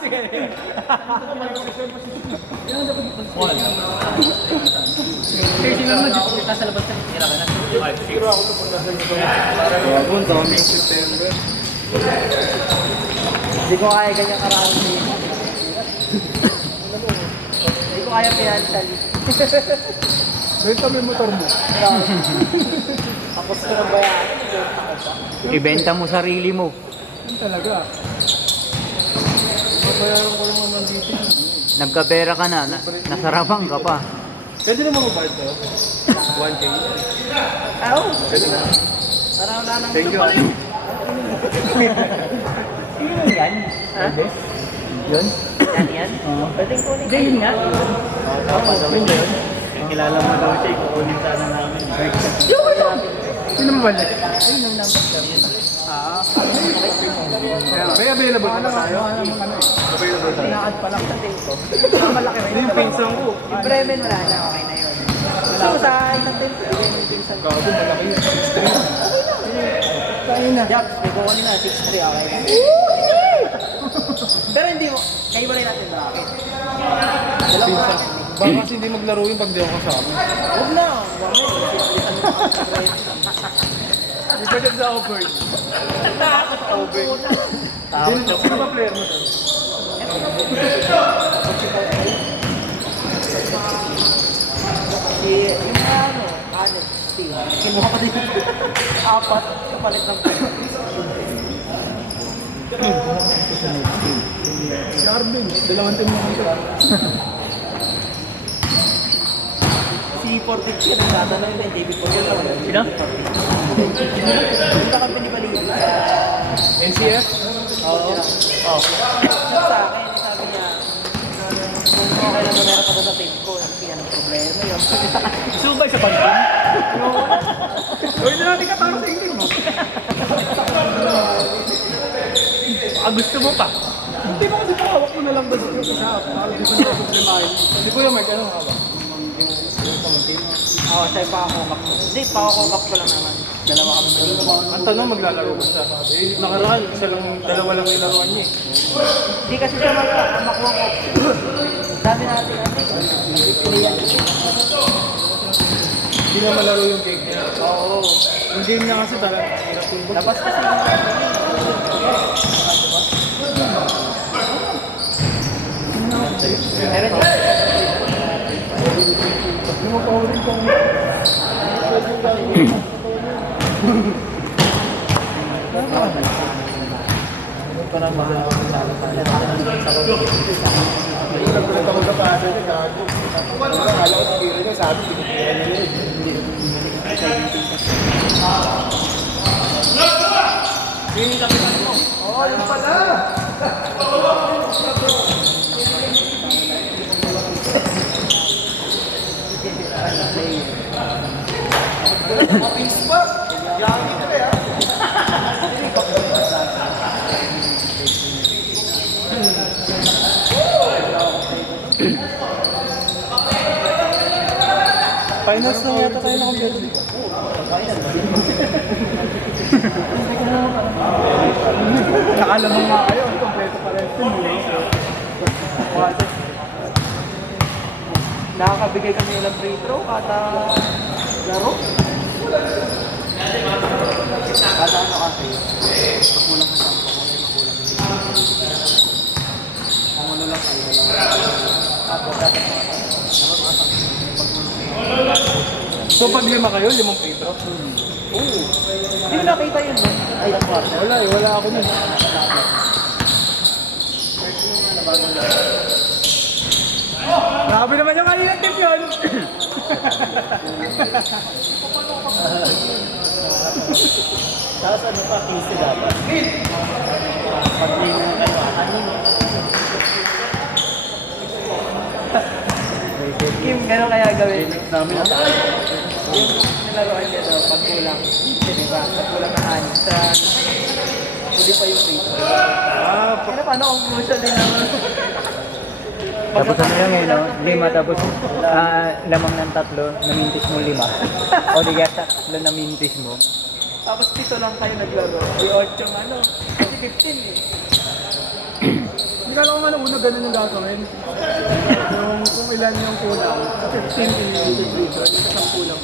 Sige. Kasi sino naman dito kita sa labas na tira ka na. Siguro ako ito pag nasa ito. Bago, daming September. Hindi ko kaya ganyan karami. Hindi ko kaya financially. Benta mo yung motor mo. Tapos ko na bayan. Ibenta mo sarili mo. Yan talaga. Mabayaran ko lang naman dito. Nagkapera ka na, nasarapan ka pa. Pwede naman magbayad sa'yo? 1K. Oo. Pwede na. Parang wala nang Thank you. Sino yan? Ha? Yun? Yan? Pwedeng kunin. Hindi, yun nga. Yun ba yun? Kilala mo daw siya, kukunin sana namin. Sino mo balik? Ayun yung number ko. Ah. May available ka na tayo? Available tayo. Pinaad pa lang sa dito. Malaki rin. Yung pinsan ko. Yung Bremen wala na. Okay na yun. So sa isang tempo, yung pinsan ko. Gago, malaki yun. Kaya na. Japs, may kukunin na. 6'3", okay na. Pero hindi mo, kayo ba rin natin bakit? Dalawa Pinsan. natin. Baka kasi hindi maglaro yun pag di ako kasama. Huwag na. Huwag na. Hindi ka dyan sa over. Over. Sino ba player mo doon? Si, yung ano, Khaled, team. Kinuha pa din. Apat, kapalit ng Darwin. Dalawang team mo kanta. si Fortix yan, nagtatanong yun, JB Pogel lang. Sino? Punta kami ni Baligyan. NCF? Oo. Oo. Sa akin, sabi niya, kung okay lang na meron ka doon sa team ko, yan ang problema yun. Gusto mo ba sa pag-team? Gawin na natin kataro sa team mo. Gusto mo pa? Hindi mo kasi hawak mo na lang doon sa isa. Para di ko na problemahin. Hindi ko yung Mike, anong hawak? Oo, siya yung pakakokak mo. Hindi, pakakokak ko lang naman. Dalawa kami maliit. Ang tanong, maglalaro ba siya? Eh, nakaraan, isa lang, dalawa lang yung laruan niya eh. Hindi kasi siya makuha ko. Sabi natin, nagpipilihan. Hindi na malaro yung game niya. Oo. Yung game niya kasi talaga, hirap yung ball. Labas kasi yung meron din. Hindi mo pa ulit kung... Parang mahal ako sa Nagkulit ako sa pado niya, gago. Akala ko tira niya, sabi, tinitira niya yun. Yun yung kapitan mo. Oo, yun pala! Mapins pa! Yami ka rin, ha? Finals na yata tayo nakampiyado. Nakala mo nga kayo, kompleto pa rin. Nakakabigay kami ilang free throw kada laro. Kada ano kasi, pagkulang ng sampo ko, makulang. Kung ano lang kayo, tapos dapat So pag lima kayo, limang free throw? Oo. Hindi mo nakita yun, no? Ay, ang partner. Wala eh, wala ako nun. Grabe naman yung kanina tip yun! Tapos ano pa, PC dapat. Pag may na kayo, kanino? Kim, gano'n kaya gawin? Namin na tayo. Yung nilaruan niya daw, pag kulang, diba? Pag kulang na anin sa... Huli pa yung free throw. Pero paano kung crucial din naman? Tapos ano lang eh, no? 5 tapos lamang ng 3, namintis mo 5. O di kaya 3 namintis mo. Tapos 7 lang kayo naglaro. Di 8 yung ano. Kasi 15 eh. Hindi Kala ko nga nung una ganun yung gagawin. Yung kung ilan yung kulang. 15 dito. Dito 10 kulang.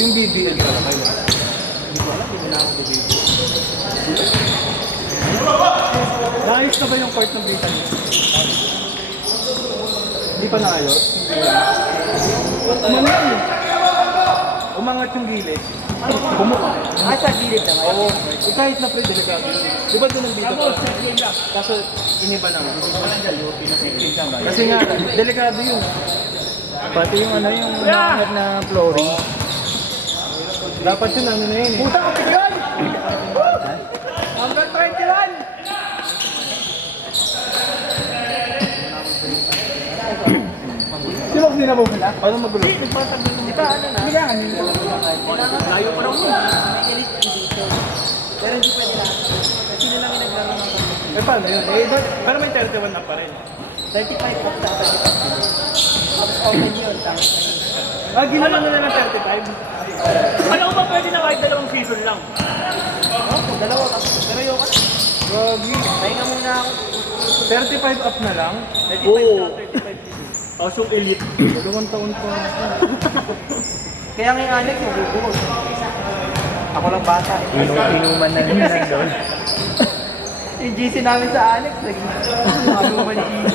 Yung BBL pala kayo. Hindi ko alam, hindi na ako BBL. Naayos na ba yung court ng Vita niyo? Hindi pa naayos? Umangat yun. Umangat yung gilid. Bumuka. Sa gilid naman. Oo. Kahit na pre, delikado. Di ba doon ang Vita pa? Kaso iniba na nga. Kasi nga, delikado yun. Pati yung ano yung umangat na flooring. Dapat yun ano na yun eh. Puta ka yun! Hanggang 21! Sino ko sinabaw nila? Paano magulo? Di ba ano na? Kailangan yun. Layo pa lang yun. May elite dito. Pero hindi pwede lang. Sino lang yung naglaro ng Eh paano yun? Pero may 31 na pa rin. 35 off dapat. Tapos open yun. Tapos Ginawa na ng 35. Alam ko ba pwede na kahit 2 season lang? dalawa ka. Pero yung ano, Gogi. pahinga muna ako. 35 up na lang. 35 na, 35 season. Tapos yung elite. 2 taon pa. Kaya nga yung Alex, mabubuhos. Ako lang bata. Inuman na nila doon. Yung GC namin sa Alex, naging maluman GC.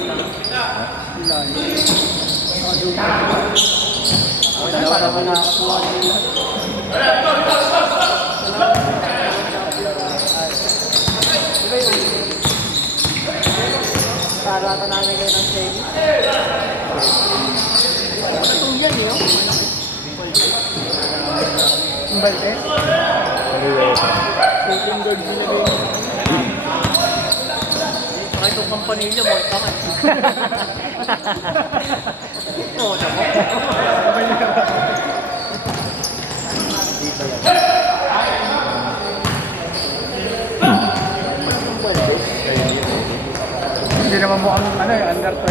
Para mo na Sarata namin kayo ng semi. Itong yan yun. Yung balde? Shooting guard nila din. Saka itong kampanilya mo, tangan. Oo, tama. Hindi naman mukhang ano eh, under 20.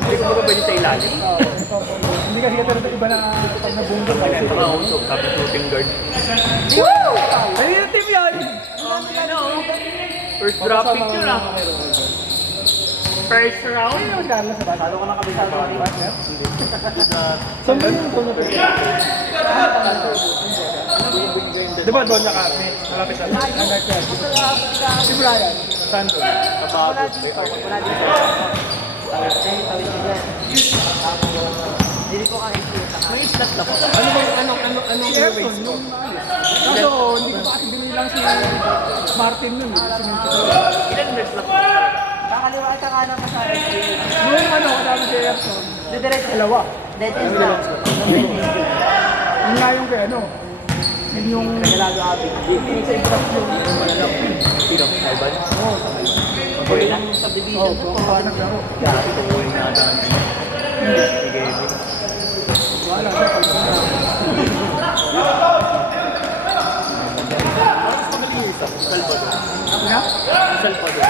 Hindi ko ba pwede sa ilalim? Hindi kasi ito iba na pag nabunggo ka. Mga usok, sabi shooting guard. Woo! Ay, yung team yan! First drop pick yun ah. First round? Carlos, sa bata. Lalo ko nakabisado ng partner. Saan ba yung tulog? Di ba doon nakami? Malapit sa under 20. Si Brian, saan doon? Wala dito. Wala dito. Tawid ko dyan. Hindi ko kahit yun. May slot na po. Ano yung race mo? Kaso, hindi ko pa kasi binilang si Martin nun. Ilan best lang? Kakaliwa at kanan pa sa akin. Yung kasama si Erson, Didiretso. dalawa. Dead end lang. Yun nga yung kay ano. Yun yung... Nagalaga abi. Yung sa extract yung malalaki. Sino? Alban? Oo, sa kayo. Pwede lang yung subdivision. Oo, paano naglaro? Dati ko po yung nata. Sige, Wala na, pag Salvador. na. Salvador.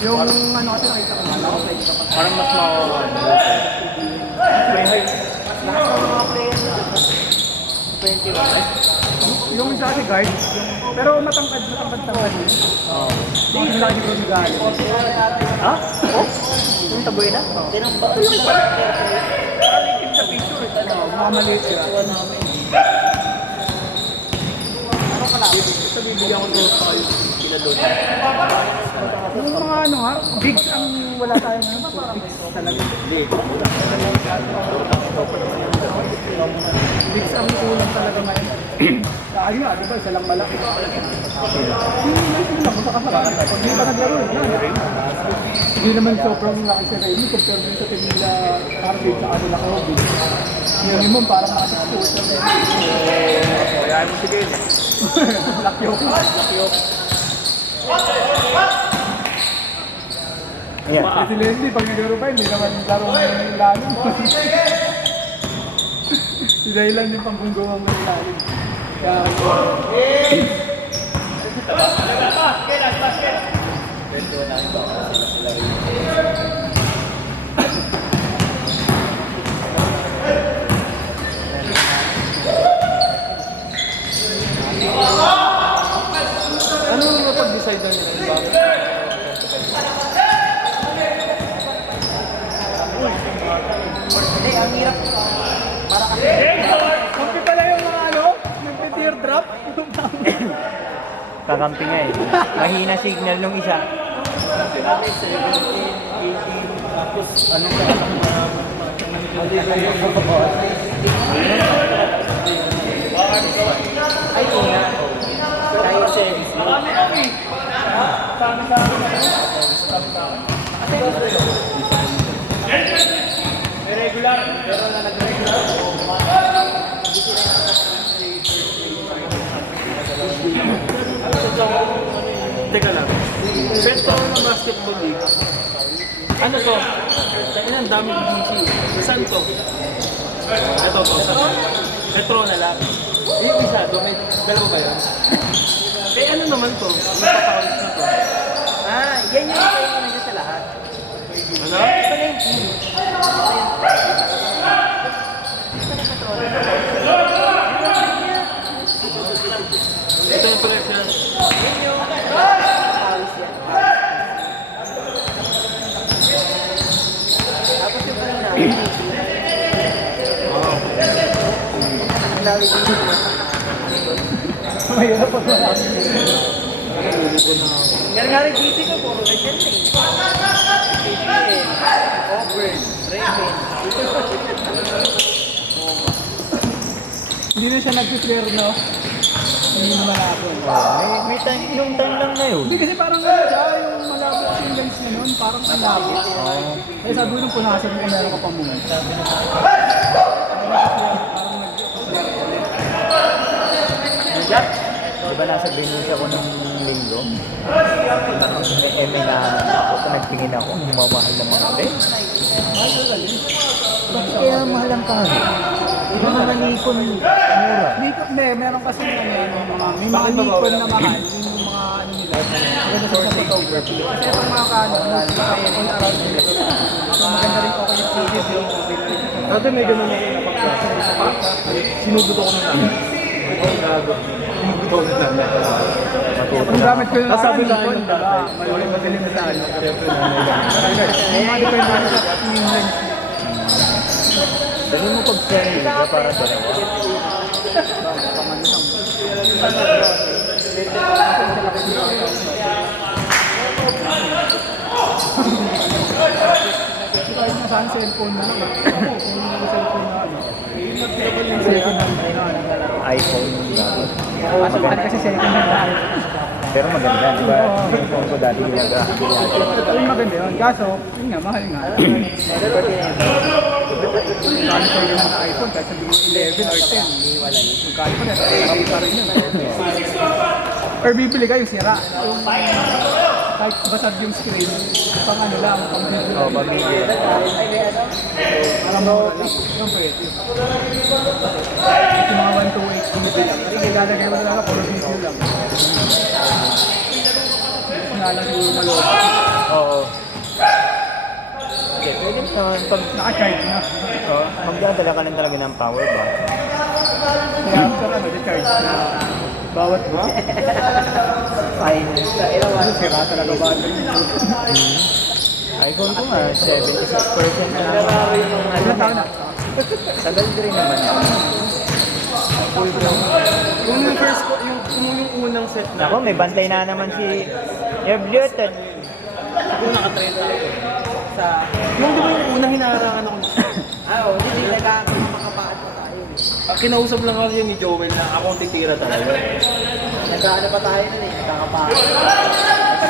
Yung ano kasi nakita ko na ako. Parang mas may height. Lakas ng mga players nito. 21. Yung isa kasi guard. Pero matangkad yun. Hindi lang di ko nagalo. Ha? Oh? Yung taboy na? Tinamba ko yung partner. Parang sa picture. Mga maliit sila. Ano ka lang? Sa bibigyan ko doon sa kayo. Sila doon. Yung mga ano ha, bigs ang wala tayong ano. Bigs talaga. Bigs ang ulang talaga ngayon. Kaya nga, di ba? Isa lang malaki. Hindi lang, masakasarakan. Pag hindi ka naglaro, hindi naman sobrang laki si Remy compare mo sa team nila Harvey sa ano lang ako. Minimum parang mga 6 quarter. Kaya mo sige yun eh. Lakyo. Ayan. Si Leslie, pag naglaro pa, hindi naman laro ng ilalim. Si Daylan yung panggunggawang ng ilalim. Kaya, Hindi, ang hirap. Para kasi. Kampi pala yung mga ano, nagpe-teardrop. Kakampi nga eh. Mahina signal nung isa. Dati 17, 18, tapos anong ka? Ay, nga. Kaya service. Teka lang. Petro na basketball league. Ano to? Teka ang dami BC. Saan to? Ito to. Saan? Petro na lang. Yung isa, dalawa ba yun? Eh ano naman to? Yung papawis na to. Ah, yan yung kayo nandiyan sa lahat. Ano? Ito na yung team. Ito yung press yan. Yan yung pawis yan. Tapos yung kanina, ang dami din. Mahirap pa ba? Nga rin DC ko, puro ganyan eh. Auburn, Raven. Hindi na siya nag-prepare, no? Hindi naman ako. May time, yung time lang na yun. Hindi kasi parang ano siya, yung malabo kasi yung guys na nun, parang malabo. Eh sabi ko nung punasan mo kung meron ka pa muna. Jack, diba nasa Venus ako ng linggo? May nahanan ako, so nagtingin ako, yung mga mahal ng mga bed. Bakit kaya mahal ang kano? Iba naman ikon mura. Hindi, meron kasi may mga Nikon na mahal, yung mga ano nila, maganda sa photography. Kasi yung mga kanon, all around nila. So maganda rin ako yung series yung Dati may ganun ako napagkasa. Sinugot ako ng namin. Sinugot ako ng namin. ang gamit ko yung Sabi Nikon, tayo ng diba? tatay. Madali na sa ano. May May mga depende na sa yung lens. Dali mo pag-send ka para dalawa. Kahit na saan cellphone na naman. Ako, kung yung cellphone na ano. Yung cellphone na iPhone dapat. Kaso ano kasi cellphone na dahil. Pero maganda, di ba? Yung phone ko dati ginagamit. Yung maganda yun. Kaso, yun nga, mahal nga. Kano ko yun ng iPhone, kahit sabihin mo 11 or 10. Yung kano ko na, pa rin yun. Or bibili ka yung sira. Yung kahit basag yung screen, pang ano lang, pang video. Oo, pamilya. Parang mawala lang. Yung pwede. Yung mga 128 bibili lang. Kasi ilalagay mo na lang, puro video lang. Nalang yung maloob. Oo. Okay, pwede naman pag Naka-charge na. magdadala ka lang talaga ng power bank. Kaya after ano, the-charge na. Bawat ba? Fine. Sa ilaw, Ano sira talaga ba? iPhone ko nga, 76% na lang. Ilan taon na? Tagal din naman. Kung yung first ko, yung unang set na. Ako, may bantay na naman si Bluetooth. Kung naka-trend ako. sa... Yung di ba yung unang hinaharangan ako. Oo, hindi nagkakapakaan pa tayo. Kinausap lang ako yun ni Joel na ako ang titira talaga. Nagkaano pa tayo nun eh, nagkakapakaan.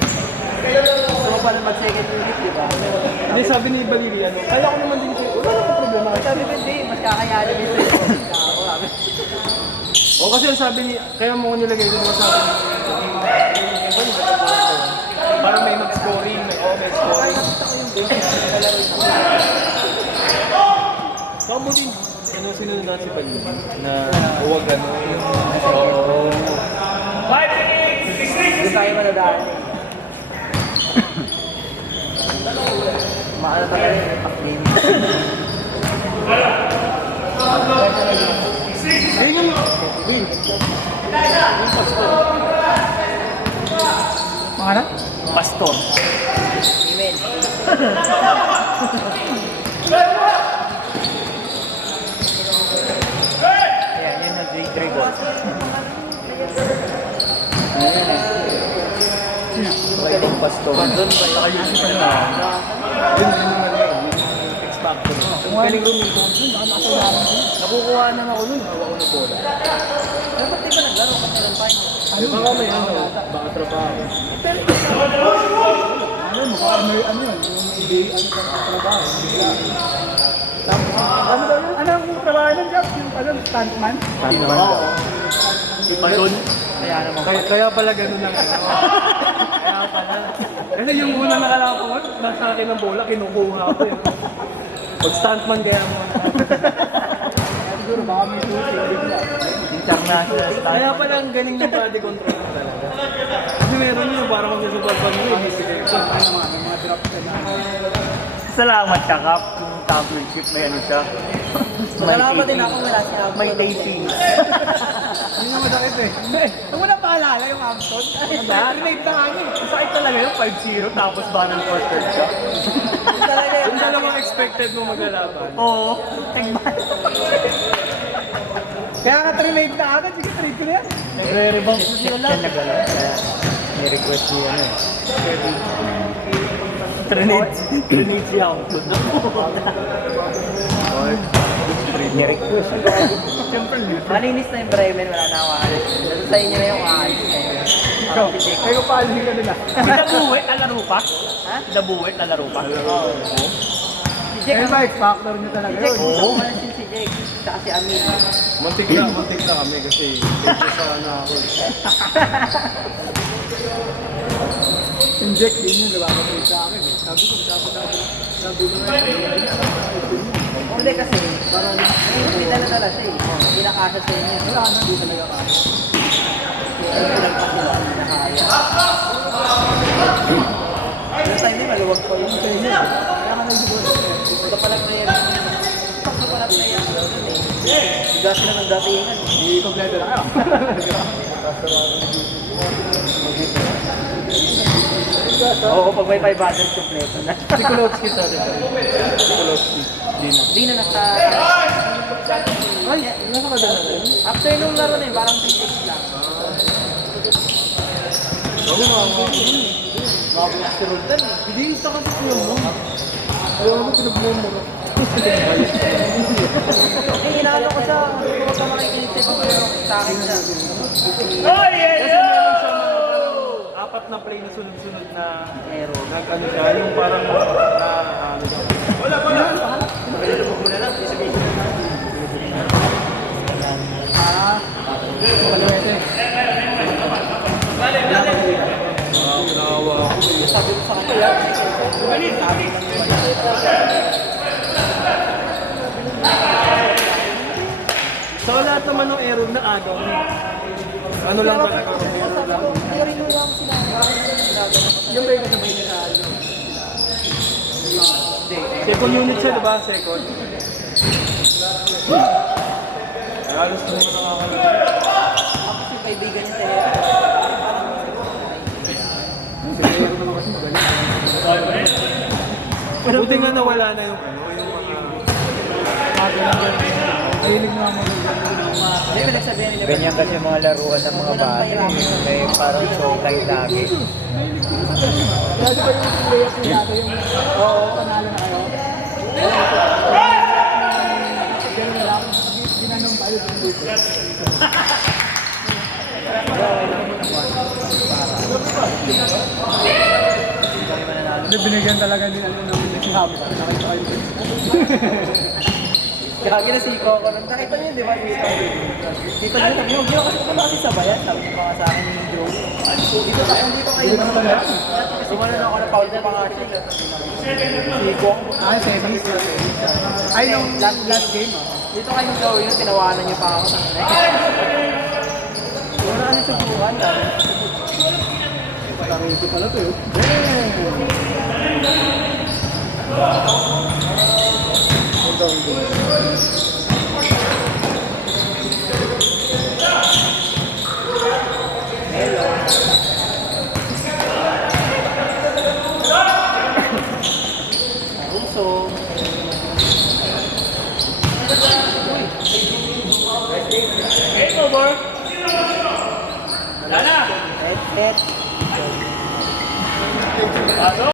So, paano mag-second unit, di ba? Hindi sabi ni Balili, ano, kaya ko naman din kayo, wala akong problema. Sabi ko, hindi, mas kakayanin yung sa'yo. O kasi ang sabi ni, kaya mo ko nilagay doon mo sabi ni, para may mag-scoring, may scoring. Saan mo din, ano sinunod na si Balili? Na huwag ano, oo. Hindi tayo madadaan eh. Maano talaga yung paklinis. Mga na? Pastor. Amen. Ayan, yan na Dragon. Magaling pastor. Doon ba? Nakayusin pa na. Yun X Factor. Ang galing rumito. Nakukuha na ako nun. Hawa ko na bola. Dapat di ba naglaro ka ng final? Ano ba may ano? Baka trabaho. Ano, mukha may ano yun, yung may ano ka trabaho. Tapos, ano daw yun? Ano ang trabaho ng job? Yung ano, stuntman? Pa doon? Kaya naman. Kaya pala ganun lang. Kaya pala. Kasi yung una nakala ko, nasa akin ng bola, kinukuha ko yun. Pag stuntman kaya mo. Siguro baka may shooting bigla. International star. Kaya pala ang galing ng body control mo talaga. Kasi meron yun, parang magsusuperpan mo yun. Mga drop ka na. Salamat siya, Kap. Yung championship may ano siya. Salamat din ako wala si Abby. May dating. Hindi na madakit eh. Nung mo na paalala yung Hampton? Relate na nga niya. Sakit talaga yung 5-0 tapos ba ng quarter siya? Talaga Yung dalawang expected mo maglalaban. Oo. Tingnan. Kaya ka relate na agad. Sige, trade ko na yan. Nagre-rebound siya nagalaw. Kaya may request niya ano eh. Trinate siya ang food na po. May request. Siyempre, Malinis na yung Bremen, wala na ako alis. Nasa sa inyo na yung aalis na yun. ikaw. Kayo paalihin ka nila. Dabuwet, lalaro pa? Ha? Dabuwet, lalaro pa? Oo. Si Jake, Kaya ba, X-Factor niyo talaga si Jake, yun? gusto ko mansin si Jake. Tsaka si Amin. Muntik na kami kasi sa na ako. Yung Jack, yun yung lumabas sa akin. Sabi ko, sabi ko nga, Hindi kasi, parang may dala-dala siya eh. Hindi nakasya sa inyo. wala na, hindi talaga kaya. Ay, pinagpas nila. Hindi nakaya. Yung time din, maluwag ko yung sa inyo. Kaya ka nagsiguro. Ito pala player. Ito pala player. Bigas na ng datingan. Hindi kompleto na kayo. Oo, pag may 500 kompleto na. Si Kulowski, sorry. Si Kulowski. Di na nasa... Ay, nasa ka dala rin? After nung laro na yun, parang 3-6 lang. Oo, mga Bago na si Roldan eh. hindi isa kasi siya mo. Ayaw mo, pinagbuhan mo. Eh, inaano ko siya. Hindi ko pa makikita ko pero sa akin siya. Kasi meron siya mga apat na play na sunod-sunod na Pero, nag-ano siya, yung parang na ano siya. Wala. Paluwete. Ginawa ako. sabi ko sa kanya. So lahat naman ng error na agaw. Ano lang talaga? Sabi ko, clearing mo lang sila. Yung ba yung kasabay niya sa ano? Second unit siya, diba? Second. Halos naman nakakalala. Ako si kaibigan niya sa Si Mayor naman kasi magaling. Buti nga nawala na yung ano, yung mga... Mahilig na mga Hindi, pinagsabihan nila. Ganyan kasi mga laruan ng mga bata. May parang showtime lagi. Kaya di ba yung playoff yung dati yung panalo na kayo? Ganun na lang. Ginanong tayo sa dito. Hindi, binigyan talaga din ano ng si Hub. Nakita kayo. Kaya ginasiko ko nun. Nakita niyo, di ba? Dito niyo, sabi niyo, ginawa kasi ko kasi sabayan. Sabi ko pa sa akin ni Joey. Dito kayo, dito kayo. Sumano na ako na foul na mga siya. Si Kwong. Ah, semis. Ay, nung last game ah. Dito kayo ni Joey, yung tinawanan niyo pa ako. Wala kasi sa buwan. Parito pala to yun. Bor. Wala na. Et.